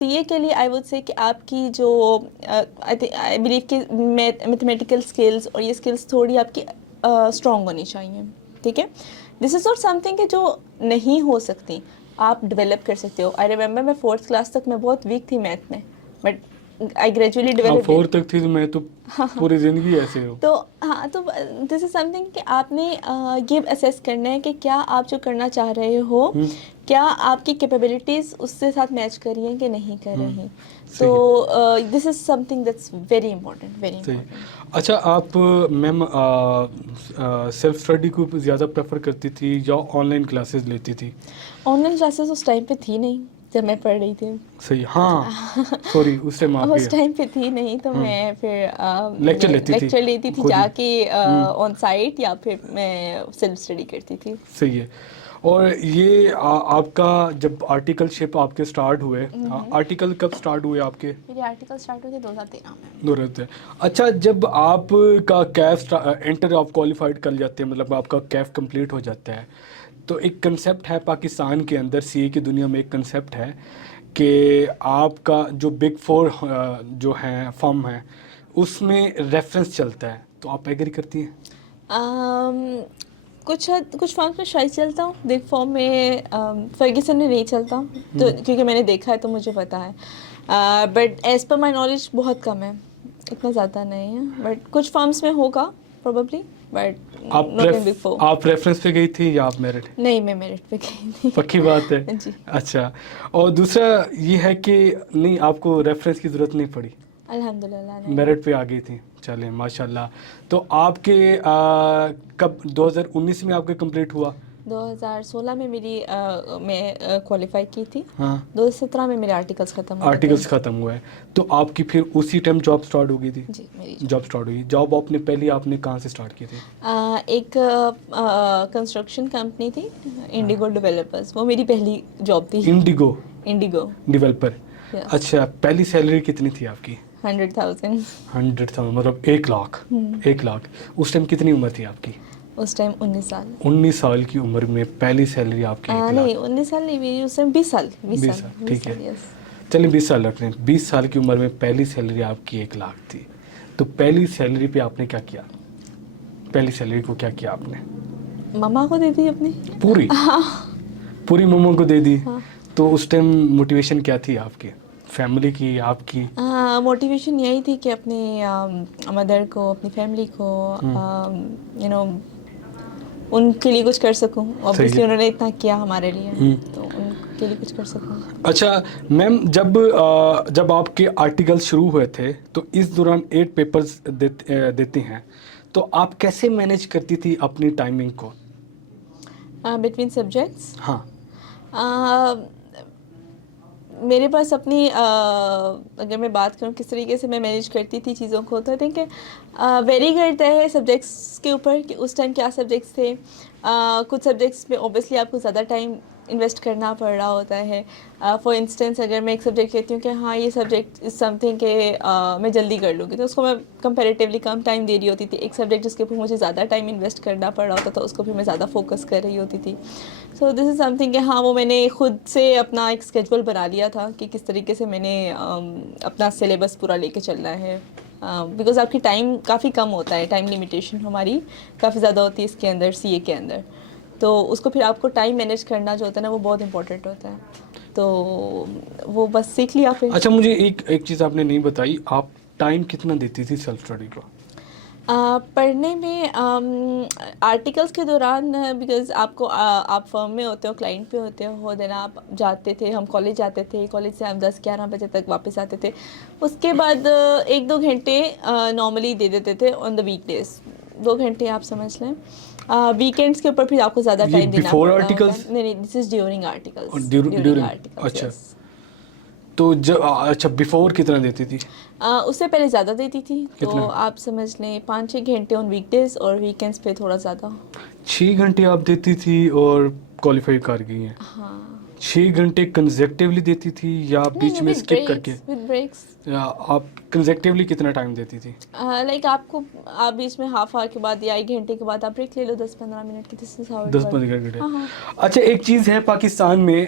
CA के लिए आई would say कि आपकी जो आई बिलीव कि मैथमेटिकल स्किल्स और ये स्किल्स थोड़ी आपकी स्ट्रांग होनी चाहिए। ठीक है, दिस इज़ नॉट समथिंग कि जो नहीं हो सकती, आप डेवलप कर सकते हो। आई रिमेंबर मैं 4th क्लास तक मैं बहुत वीक थी मैथ में, बट आई ग्रेजुअली आप डेवलप फोर इट। तक थी तो मैं तो पूरी ज़िंदगी ऐसे हो। तो हाँ, तो दिस इज समथिंग कि आपने ये असेस करना है कि क्या आप जो करना चाह रहे हो, हम्म। क्या आपकी कैपेबिलिटीज़ उससे साथ मैच कर रही हैं कि नहीं कर रही। तो सही है। This is something that's very important, very सही है। इंपॉर्टेंट। अच्छा, आप मैम सेल्फ स्टडी को ज़्यादा प्रेफर करती थी या ऑनलाइन क्लासेस लेती थी? ऑनलाइन क्लासेस उस टाइम पे थी नहीं जब मैं पढ़ रही थी। सही, हाँ। सॉरी, उस टाइम आप उस गया। टाइम पे थी नहीं, तो हाँ, मैं फिर लेक्चर लेती थी लेक्चर लेती थी खुद ही। जाके हम्म। ऑन साइट, या फिर मैं सेल्फ स्टडी करती थी। सही है। और ये आपका जब आर्टिकलशिप आपके स्टार्ट हुए, आर्टिकल कब स्टार्ट हुए आपके? मेरे आर्टिकल स्टार्ट हुए थे 2013 में। दो रहते हैं। अच्छा, जब आप का कैफ एंटर आप क्वालिफाइड कर जाते हैं, मतलब आपका कैफ कंप्लीट हो जाता है, तो एक कंसेप्ट है पाकिस्तान के अंदर, सीए की दुनिया में एक कंसेप्ट है कि आपका जो बिग फोर जो है फर्म है उसमें रेफरेंस चलता है, तो आप एग्री करती हैं? अम, कुछ फॉर्म्स में शायद चलता हूँ, बिग फॉर्म में फर्गीसन में नहीं चलता, तो क्योंकि मैंने देखा है तो मुझे पता है। But as per my knowledge बहुत कम है, इतना ज़्यादा नहीं है, बट कुछ फॉर्म्स में होगा probably, but not in big four. आप रेफरेंस पे गई थी या आप मेरिट? नहीं, मैं मेरिट पे गई नहीं। पक्की बात है। जी, अच्छा, और दूसरा ये है कि नहीं, आपको रेफरेंस की ज़रूरत नहीं पड़ी, अल्हम्दुलिल्लाह नहीं। मेरिट पे आ गई थी। चलें, माशाल्लाह। तो आपके कब 2019 में आपके कंप्लीट हुआ? 2016 में मैं क्वालिफाई की थी। हाँ, 2017 में मेरे आर्टिकल्स ख़त्म हुए थे। आर्टिकल्स ख़त्म हुआ है, तो आपकी फिर उसी टाइम जॉब स्टार्ट हो गई थी? जी, मेरी जॉब स्टार्ट हुई, जॉब आपने पहले आपने कहाँ से स्टार्ट की थी? एक कंस्ट्रक्शन कंपनी थी, इंडिगो डेवलपर्स, वो मेरी पहली जॉब थी। Indigo Indigo, developer. यस। अच्छा, पहली सैलरी कितनी थी आपकी? 100,000। 100,000 मतलब 1 लाख? 1 लाख। उस टाइम कितनी उम्र थी आपकी? उस टाइम 19 साल। 19 साल की उम्र में पहली सैलरी आपकी 1 लाख? नहीं, 19 साल नहीं, मेरी उस टाइम 20 साल, 20 20 साल, साल, 20 ठीक है। साल, यस। चलिए, 20 साल रख रहे हैं। 20 साल की उम्र में पहली सैलरी आपकी 1 लाख थी, तो पहली सैलरी पे आपने क्या किया? पहली सैलरी को क्या किया आपने? मम्मा को दे दी अपनी। पूरी? पूरी मम्मा को दे दी? हाँ। तो उस टाइम मोटिवेशन क्या थी आपकी, फैमिली की, आपकी? मोटिवेशन यही थी कि अपने मदर को, अपनी फैमिली को, यू नो, उनके लिए कुछ कर सकूं। सही ऑब्वियसली है। उन्होंने इतना किया हमारे लिए, तो उनके लिए कुछ कर सकूं। अच्छा मैम, जब आपके आर्टिकल शुरू हुए थे तो इस दौरान 8 पेपर्स देते हैं, तो आप कैसे मैनेज करती थी अपनी टाइमिंग को? बिटवीन सब्जेक्ट्स, हाँ। मेरे पास अपनी अगर मैं बात करूँ किस तरीके से मैं मैनेज करती थी चीज़ों को, तो आई थिंक वेरी करता है सब्जेक्ट्स के ऊपर कि उस टाइम क्या सब्जेक्ट्स थे। कुछ सब्जेक्ट्स में ऑब्वियसली आपको ज़्यादा टाइम इन्वेस्ट करना पड़ रहा होता है। फॉर इंस्टेंस, अगर मैं एक सब्जेक्ट कहती हूँ कि हाँ ये सब्जेक्ट इज़ समथिंग के मैं जल्दी कर लूँगी, तो उसको मैं कंपैरेटिवली कम टाइम दे रही होती थी। एक सब्जेक्ट जिसके ऊपर मुझे ज़्यादा टाइम इन्वेस्ट करना पड़ रहा होता था, उसको फिर मैं ज़्यादा फोकस कर रही होती थी। सो दिस इज़ समथिंग कि हाँ, वो मैंने खुद से अपना एक स्केड्यूल बना लिया था कि किस तरीके से मैंने अपना सिलेबस पूरा लेके चलना है। बिकॉज आपकी टाइम काफ़ी कम होता है, टाइम लिमिटेशन हमारी काफ़ी ज़्यादा होती है इसके अंदर, सीए के अंदर। तो उसको फिर आपको टाइम मैनेज करना जो होता है ना, वो बहुत इंपॉर्टेंट होता है। तो वो बस सीख लिया फिर। अच्छा, मुझे एक एक चीज़ आपने नहीं बताई, आप टाइम कितना देती थी सेल्फ स्टडी को? पढ़ने में आर्टिकल्स के दौरान, बिकॉज़ आप फर्म में होते हो, क्लाइंट पे होते हो, देन आप जाते थे, हम कॉलेज जाते थे, कॉलेज से हम 10-11 बजे तक वापस आते थे। उसके बाद 1-2 घंटे नॉर्मली दे देते थे ऑन द वीकडेज, 2 घंटे आप समझ लें। वीकेंड्स के ऊपर फिर आपको ज़्यादा ये टाइम देना बिफोर पड़ रहा होता आर्टिकल्स है। नहीं, नहीं, दिस इज़ ड्यूरिंग और आर्टिकल्स, ड्यूरिंग ड्यूरिंग? आर्टिकल्स, अच्छा, यस। तो जब अच्छा बिफोर कितना देती थी? उससे पहले ज़्यादा देती थी, तो कितना? आप समझ लें 5-6 घंटे ऑन वीकडेज, और वीकेंड्स पे थोड़ा ज़्यादा। 6 घंटे आप देती थी और क्वालिफाई कर गई हैं? हाँ। 6 घंटे कंजेक्टिवली देती थी या नहीं, बीच नहीं, में विद स्किप करके? Breaks, with breaks. या आप कंजेक्टिवली कितना टाइम देती थी? लाइक आप बीच में हाफ आवर के बाद या 1 घंटे के बाद आप ब्रेक ले लो, 10-15 मिनट की, दिस इज हाउ इट दस वर्क। पंद्रह घंटे हाँ, हाँ। अच्छा, एक चीज़ है पाकिस्तान में,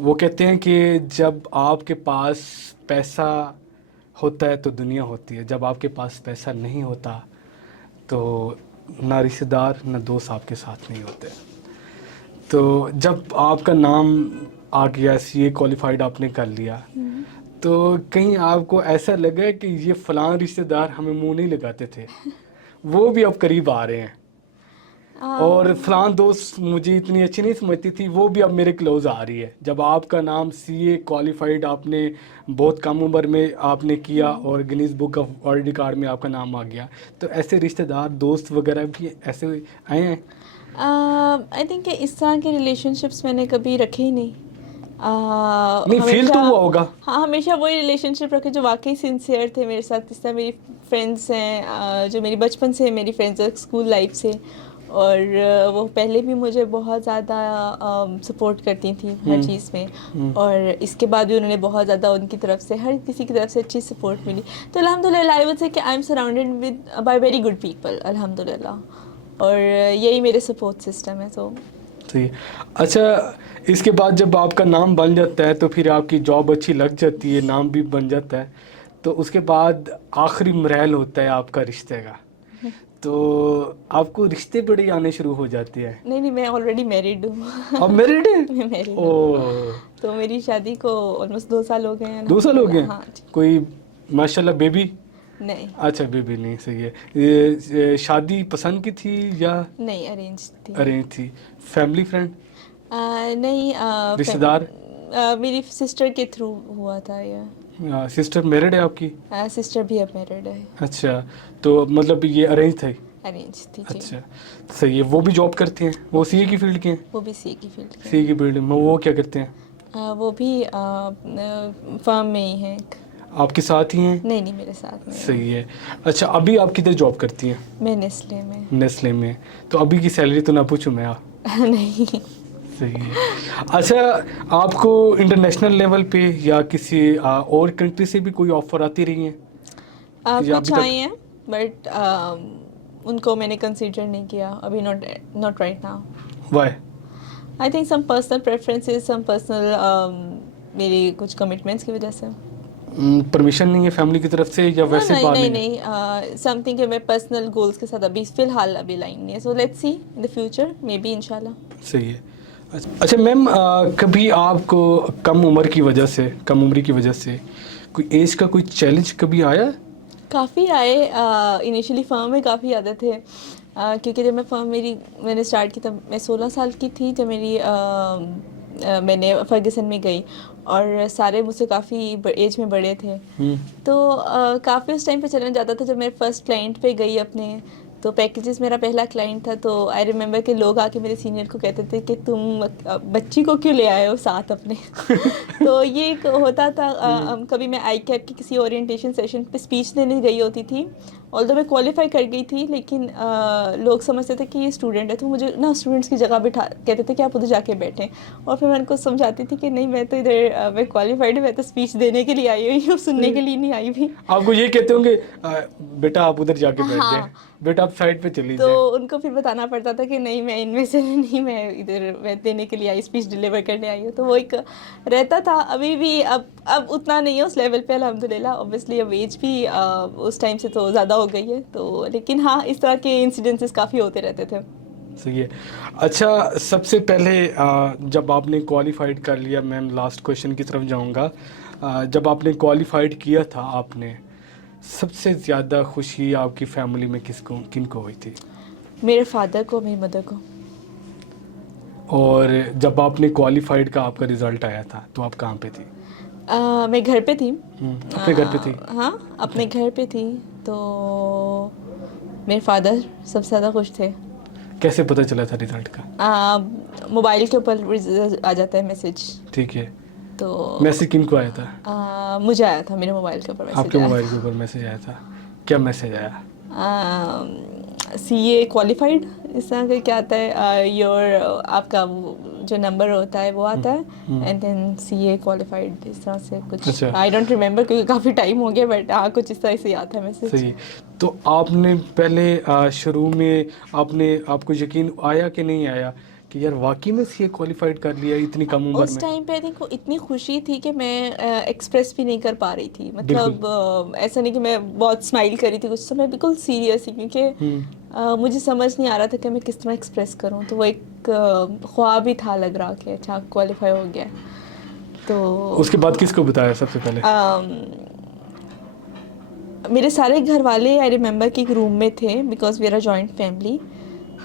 वो कहते हैं कि जब आपके पास पैसा होता है तो दुनिया होती है, जब आपके पास पैसा नहीं होता तो ना रिश्तेदार ना दोस्त आपके साथ नहीं होते। तो जब आपका नाम आ गया, सीए क्वालिफाइड आपने कर लिया, तो कहीं आपको ऐसा लगा कि ये फलां रिश्तेदार हमें मुंह नहीं लगाते थे, वो भी अब करीब आ रहे हैं, और फलां दोस्त मुझे इतनी अच्छी नहीं समझती थी, वो भी अब मेरे क्लोज आ रही है। जब आपका नाम सीए क्वालिफाइड आपने बहुत कम उम्र में आपने किया और Guinness book of world record में आपका नाम आ गया, तो ऐसे रिश्तेदार दोस्त वगैरह भी ऐसे आए हैं? आई थिंक इस तरह के रिलेशनशिप्स मैंने कभी रखे ही नहीं। नहीं, फील तो हुआ होगा। हाँ, हमेशा वही रिलेशनशिप रखे जो वाकई सिंसियर थे मेरे साथ। इस तरह मेरी फ्रेंड्स हैं जो मेरी बचपन से मेरी फ्रेंड्स हैं स्कूल लाइफ से, और वो पहले भी मुझे बहुत ज़्यादा सपोर्ट करती थी हर चीज़ में, और इसके बाद भी उन्होंने बहुत ज़्यादा उनकी तरफ से, हर किसी की तरफ से अच्छी सपोर्ट मिली। तो अल्हम्दुलिल्लाह आई वुड से कि I am surrounded with by very good people अल्हम्दुलिल्लाह, और यही मेरे सपोर्ट सिस्टम है। तो सही है। अच्छा, इसके बाद जब आपका नाम बन जाता है तो फिर आपकी जॉब अच्छी लग जाती है, नाम भी बन जाता है, तो उसके बाद आखिरी मरहल होता है आपका रिश्ते का, तो आपको रिश्ते बड़े आने शुरू हो जाते हैं। नहीं, मैं ऑलरेडी मैरिड हूँ। अब मैरिड है? मैं मैरिड हूँ, ओह, तो मेरी शादी को ऑलमोस्ट 2 साल हो गए हैं। 2 साल हो गए? हाँ जी। कोई माशाल्लाह बेबी? नहीं अच्छा, बेबी नहीं, सही है। ये शादी पसंद की थी या नहीं, अरेंज थी। अरेंज थी? Family friend? नहीं, रिश्तेदार? मेरी सिस्टर के थ्रू हुआ था ये। सिस्टर मैरिड है आपकी? सिस्टर भी अब मैरिड है। अच्छा, तो मतलब ये अरेंज थे? अरेंज थी जी। अच्छा, सही है। वो भी जॉब करते हैं? वो सीए की फील्ड के हैं? वो भी सी की फील्ड के सीए की फील्ड में वो क्या करते हैं? वो भी फर्म में ही है। आपके साथ ही हैं? नहीं, मेरे साथ में। सही है। अच्छा, अभी आप किधर जॉब करती हैं? मैं नेस्ले में। नेस्ले में? तो अभी की सैलरी तो ना पूछूं मैं नहीं। सही है। अच्छा, आपको इंटरनेशनल लेवल पे या किसी और कंट्री से भी कोई ऑफर आती रही हैं? या कुछ अभी आए हैं, बट उनको मैंने कंसीडर नहीं किया अभी, not right now. Why? I think some personal preferences, some personal मेरी कुछ कमिटमेंट्स की वजह से। परमिशन नहीं है फैमिली की तरफ से या वैसे नहीं बात नहीं नहीं? नहीं, समथिंग कि मैं पर्सनल गोल्स के साथ अभी फ़िलहाल अभी लाइन नहीं है। So let's see in the future, may be इंशाल्लाह। सही है। अच्छा मैम, कभी आपको कम उम्र की वजह से, कम उम्र की वजह से कोई एज का कोई चैलेंज कभी आया? काफ़ी आए। इनिशियली फर्म में काफ़ी आते थे, क्योंकि जब मैंने स्टार्ट की तब मैं 16 साल की थी जब मैंने फर्गसन में गई, और सारे मुझसे काफ़ी एज में बड़े थे। तो काफ़ी उस टाइम पे चैलेंज आता था जब मैं फर्स्ट क्लाइंट पे गई अपने। तो पैकेजेस मेरा पहला क्लाइंट था, तो आई रिमेंबर कि लोग आके मेरे सीनियर को कहते थे कि तुम बच्ची को क्यों ले आए हो साथ अपने। तो ये एक होता था। कभी मैं आई कैप की किसी ओरिएंटेशन सेशन पे स्पीच देने गई होती थी, ऑल्दो मैं क्वालिफाई कर गई थी, लेकिन लोग समझते थे कि ये स्टूडेंट है, तो मुझे ना स्टूडेंट्स की जगह बिठा कहते थे कि आप उधर जाके बैठें, और फिर मैं उनको समझाती थी कि नहीं, मैं तो इधर मैं क्वालिफाइड हूँ, मैं तो स्पीच देने के लिए आई हुई हूँ, सुनने के लिए नहीं आई हुई। आपको ये कहते होंगे बेटा आप उधर जाके बैठ हाँ। जाए, बेटा आप साइड पे चली तो जाए। उनको फिर बताना पड़ता था कि नहीं, मैं इनमें से नहीं, मैं इधर मैं देने के लिए आई, स्पीच डिलीवर करने आई हूँ। तो वो एक रहता था। अभी भी अब उतना नहीं है उस लेवल पे अल्हम्दुलिल्लाह। ऑब्वियसली अब एज भी उस टाइम से तो ज़्यादा हो गई है, तो लेकिन हाँ, इस तरह के इंसिडेंसेस काफ़ी होते रहते थे। सही है। अच्छा, सबसे पहले जब आपने क्वालिफाइड कर लिया, मैम लास्ट क्वेश्चन की तरफ जाऊंगा, जब आपने क्वालिफाइड किया था आपने, सबसे ज़्यादा खुशी आपकी फैमिली में किनको हुई थी? मेरे फादर को, मेरी मदर को। और जब आपने क्वालिफाइड का आपका रिज़ल्ट आया था तो आप कहाँ पे थी? मैं घर पे थी। अपने घर पे थी? हाँ, अपने घर पे थी। तो मेरे फादर सबसे ज़्यादा खुश थे। कैसे पता चला था रिज़ल्ट का? मोबाइल के ऊपर आ जाता है मैसेज। ठीक है। तो मैसेज किनको आया था? मुझे आया था, मेरे मोबाइल के ऊपर मैसेज आपके आया। मोबाइल के ऊपर मैसेज आया था? क्या मैसेज आया? सीए क्वालिफाइड इस तरह का क्या आता है, योर आपका जो नंबर होता है वो आता है, एंड देन सीए क्वालिफाइड, इस तरह से कुछ। अच्छा। आई डोंट रिमेम्बर क्योंकि काफ़ी टाइम हो गया, बट हाँ, कुछ इस तरह से आता है मैसेज। सही। तो आपने पहले शुरू में आपको यकीन आया कि नहीं आया कि यार वाकई में सीए क्वालिफाइड कर लिया इतनी कम उम्र उस में? टाइम पे आई थिंक इतनी खुशी थी कि मैं एक्सप्रेस भी नहीं कर पा रही थी, बिल्कुल। मतलब ऐसा नहीं कि मैं बहुत स्माइल कर रही थी कुछ समय, बिल्कुल सीरियस थी, क्योंकि मुझे समझ नहीं आ रहा था कि मैं किस तरह एक्सप्रेस करूं। तो वो एक ख्वाब ही था लग रहा कि अच्छा क्वालिफाई हो गया। तो उसके बाद किसको बताया सबसे पहले? मेरे सारे घर वाले, आई रिमेम्बर कि एक रूम में थे, because we are a joint family.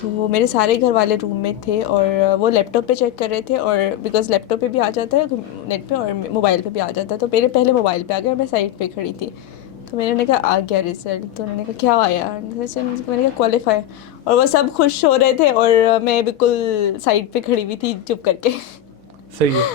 तो मेरे सारे घर वाले रूम में थे और वो लैपटॉप पे चेक कर रहे थे, और बिकॉज लैपटॉप पे भी आ जाता है नेट पे और मोबाइल पे भी आ जाता है, तो मेरे पहले मोबाइल पे आ गया, मैं साइड पे खड़ी थी। तो मैंने कहा आ गया रिजल्ट, तो उन्होंने कहा क्या आया, मैंने कहा क्वालिफाई। और वो सब खुश हो रहे थे और मैं बिल्कुल साइड पे खड़ी हुई थी चुप करके। सही है।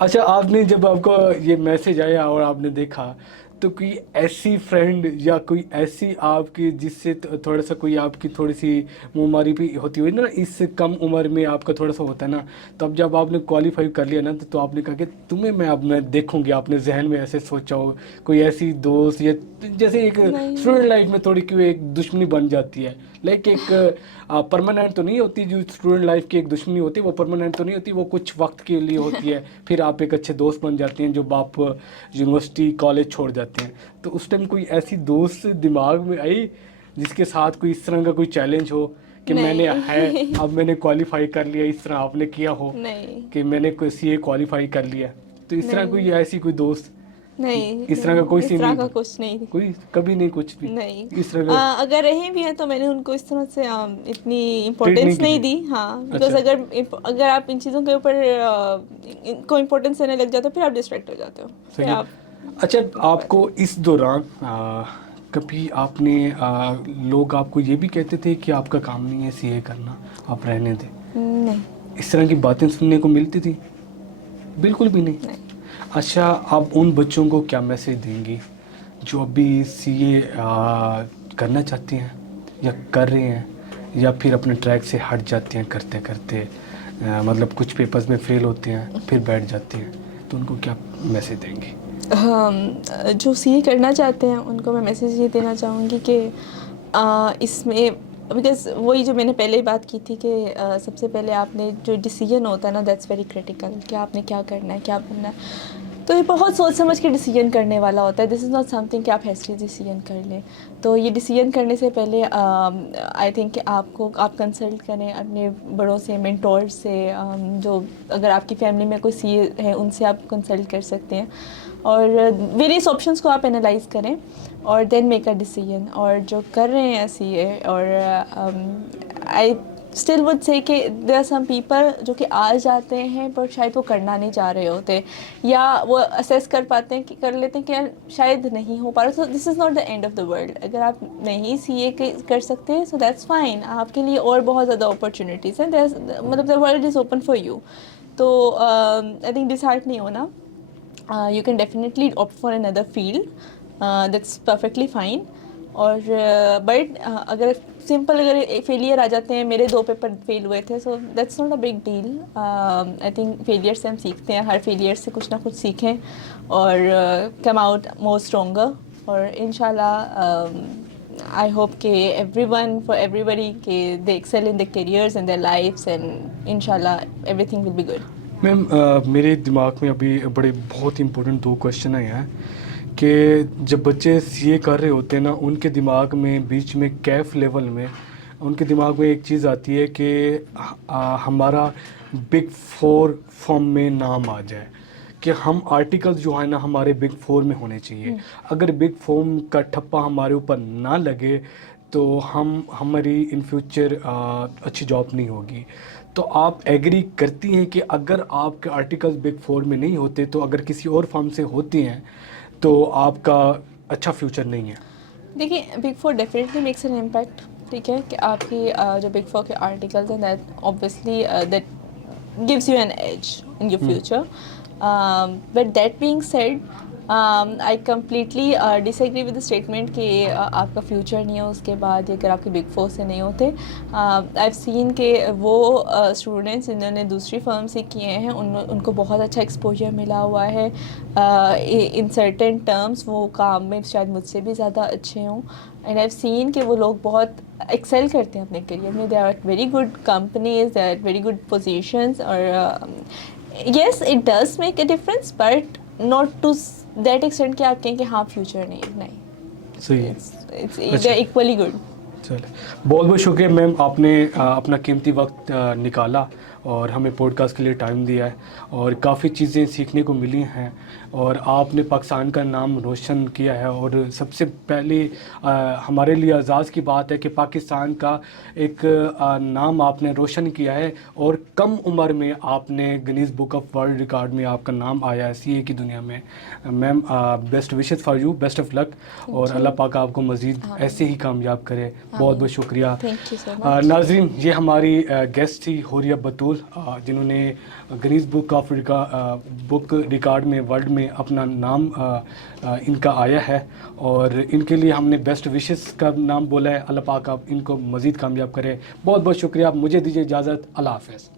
अच्छा, आपने जब आपको ये मैसेज आया और आपने देखा, तो कोई ऐसी फ्रेंड या कोई ऐसी आपकी जिससे थोड़ा सा कोई आपकी थोड़ी सी मुँहमारी भी होती हुई ना, इस कम उम्र में आपका थोड़ा सा होता है ना, तो अब जब आपने क्वालिफाई कर लिया ना, तो आपने कहा कि तुम्हें मैं अब मैं देखूंगी, आपने जहन में ऐसे सोचा हो कोई ऐसी दोस्त, या जैसे एक स्टूडेंट नहीं लाइफ में थोड़ी क्यों एक दुश्मनी बन जाती है, लाइक एक परमानेंट तो नहीं होती, जो स्टूडेंट लाइफ की एक दुश्मनी होती है वो परमानेंट तो नहीं होती, वो कुछ वक्त के लिए होती है, फिर आप एक अच्छे दोस्त बन जाते हैं जब आप यूनिवर्सिटी कॉलेज छोड़ जाते हैं। तो उस टाइम कोई ऐसी दोस्त दिमाग में आई जिसके साथ कोई इस तरह का कोई चैलेंज हो कि मैंने है, नहीं अब मैंने क्वालिफाई कर लिया, इस तरह आपने किया हो नहीं कि मैंने कोई सीए क्वालिफाई कर लिया, तो इस तरह कोई नहीं ऐसी कोई दोस्त, नहीं इस तरह का नहीं, कोई इस सीन तरह नहीं का था? कुछ नहीं। कोई कभी नहीं, कुछ भी नहीं इस तरह का अगर रहे भी हैं तो मैंने उनको इस तरह से इतनी ट्रीट नहीं इम्पोर्टेंस नहीं कीजिए? दी। हाँ, बिकॉज अच्छा, अगर आप इन चीज़ों के ऊपर इनको इम्पोर्टेंस देने लग जाते हो, फिर आप डिस्ट्रैक्ट हो जाते हो, सही फिर है। आप अच्छा, बात आपको है। इस दौरान कभी आपने लोग आपको ये भी कहते थे कि आपका काम नहीं है सीए करना, आप रहने दें, नहीं इस तरह की बातें सुनने को मिलती थी? बिल्कुल भी नहीं? नहीं। अच्छा, आप उन बच्चों को क्या मैसेज देंगी जो अभी सीए करना चाहते हैं या कर रहे हैं, या फिर अपने ट्रैक से हट जाते हैं करते करते, मतलब कुछ पेपर्स में फेल होते हैं फिर बैठ जाते हैं, तो उनको क्या मैसेज देंगी? जो सीए करना चाहते हैं उनको मैं मैसेज ये देना चाहूँगी कि इसमें, बिकॉज वही जो मैंने पहले ही बात की थी कि सबसे पहले आपने जो डिसीजन होता है ना, दैट्स वेरी क्रिटिकल, कि आपने क्या करना है, क्या बनना है। तो ये बहुत सोच समझ के डिसीजन करने वाला होता है। दिस इज़ नॉट समथिंग कि आप हैस्टी डिसीजन कर लें। तो ये डिसीजन करने से पहले आई थिंक कि आप कंसल्ट करें अपने बड़ों से, मेंटोर से, जो अगर आपकी फैमिली में कोई सीए है उनसे आप कंसल्ट कर सकते हैं, और वेरियस ऑप्शंस को आप एनालाइज करें और देन मेक अ डिसीजन। और जो कर रहे हैं सीए, और आई स्टिल वुड से कि देयर आर सम पीपल जो कि आ जाते हैं पर शायद वो करना नहीं चाह रहे होते, या वो असेस कर पाते हैं कि कर लेते हैं कि यार शायद नहीं हो पा रहा। So this is not the end of the world. अगर आप नहीं सीए कर सकते हैं, सो दैट्स फाइन, आपके लिए और बहुत ज़्यादा अपॉर्चुनिटीज़ हैं, मतलब the world is open for you. तो आई थिंक डिसहार्ट नहीं होना, you can definitely opt for another field, that's perfectly fine। और बट अगर सिंपल अगर फेलियर आ जाते हैं, मेरे 2 पेपर फेल हुए थे, so that's not a big deal. I think failure से हम सीखते हैं, हर फेलियर से कुछ ना कुछ सीखें और कम आउट मोर स्ट्रोंगर। और इंशाल्लाह आई होप कि एवरीवन, फॉर एवरीबडी, कि they excel in the careers and their lifes, एंड इंशाल्लाह everything will be good. Ma'am, मेरे दिमाग में अभी बड़े बहुत इंपॉर्टेंट 2 क्वेश्चन आए हैं कि जब बच्चे सीए कर रहे होते हैं ना, उनके दिमाग में बीच में कैफ लेवल में उनके दिमाग में एक चीज़ आती है कि हमारा बिग 4 फॉर्म में नाम आ जाए, कि हम आर्टिकल्स जो है ना हमारे बिग 4 में होने चाहिए। अगर बिग 4 का ठप्पा हमारे ऊपर ना लगे तो हमारी इन फ्यूचर अच्छी जॉब नहीं होगी। तो आप एग्री करती हैं कि अगर आपके आर्टिकल्स बिग 4 में नहीं होते, तो अगर किसी और फर्म से होती हैं तो आपका अच्छा फ्यूचर नहीं है? देखिए, big 4 definitely makes an impact, ठीक है, कि आपकी जो बिग 4 के आर्टिकल्स हैं, that obviously that gives you an edge in your future. But that being said, I completely disagree with the statement कि आपका फ्यूचर नहीं है उसके बाद, अगर आपके बिग फोर से नहीं होते। आई सीन के वो स्टूडेंट्स जिन्होंने दूसरी फर्म से किए हैं उनको बहुत अच्छा एक्सपोजर मिला हुआ है इन सर्टेन टर्म्स, वो काम में शायद मुझसे भी ज़्यादा अच्छे हों। एंड आई सीन कि वो लोग बहुत एक्सेल करते हैं अपने करियर में, they are very good companies, they are very good positions. और yes it does make a difference but not to that extent कि आप कहें कि हाँ फ्यूचर नहीं। सही है। इट्स अच्छा। Equally good. चले, बहुत बहुत शुक्रिया मैम, आपने अपना कीमती वक्त निकाला और हमें पॉडकास्ट के लिए टाइम दिया है, और काफ़ी चीज़ें सीखने को मिली हैं, और आपने पाकिस्तान का नाम रोशन किया है। और सबसे पहले हमारे लिए एजाज़ की बात है कि पाकिस्तान का एक नाम आपने रोशन किया है, और कम उम्र में आपने Guinness book of world record में आपका नाम आया है सीए की दुनिया में। Ma'am best wishes for you, best of luck, और अल्लाह पाक आपको मज़ीद ऐसे ही कामयाब करे। बहुत बहुत शुक्रिया। Thank you so much. नाज़रीन, ये हमारी गेस्ट थी हुरिया बतूल, जिन्होंने गिनीज़ बुक रिकॉर्ड में वर्ल्ड में अपना नाम इनका आया है, और इनके लिए हमने बेस्ट विशेस का नाम बोला है। अल्लाह पाक आप इनको मज़ीद कामयाब करे। बहुत बहुत शुक्रिया। मुझे दीजिए इजाज़त। अल्लाह हाफ़िज़।